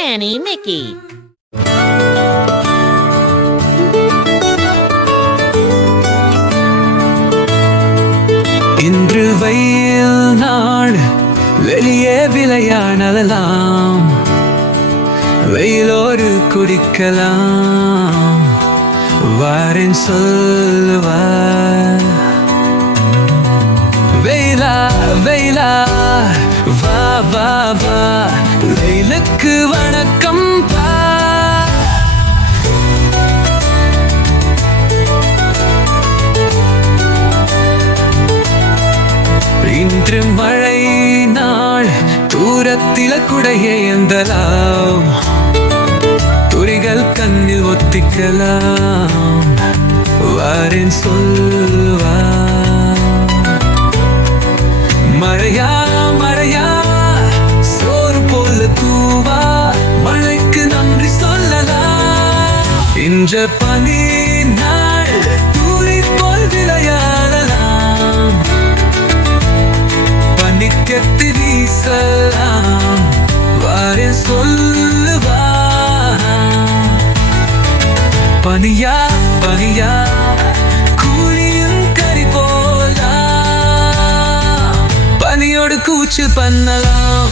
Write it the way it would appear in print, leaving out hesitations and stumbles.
Annie Mickey. இன்று வெயில் நாள் வெளியே விளையாடலாம், வெயிலோடு குடிக்கலாம், வாரேன் சொல்லுவார். வெயிலா வெயிலா வா வா வா, வெயிலுக்கு வணக்கம் பா. இன்று மழை நாள், தூரத்தில குடையை ஏந்தலாம், துளிகள் கண்ணில் ஒத்திக்கலாம், வாரேன் சொல்லுவார். மழையா மழையா சோறு போல தூவா, மழைக்கு நன்றி சொல்லலாம். இன்று பனி நாள், தூரி போல் விளையாடலாம், பனிக்கத்தி வீசலாம், வாரேன் சொல்லுவார். பனியா பனியா கூலியும் கறி போலாம், பனியோடு கூச்சு பண்ணலாம்.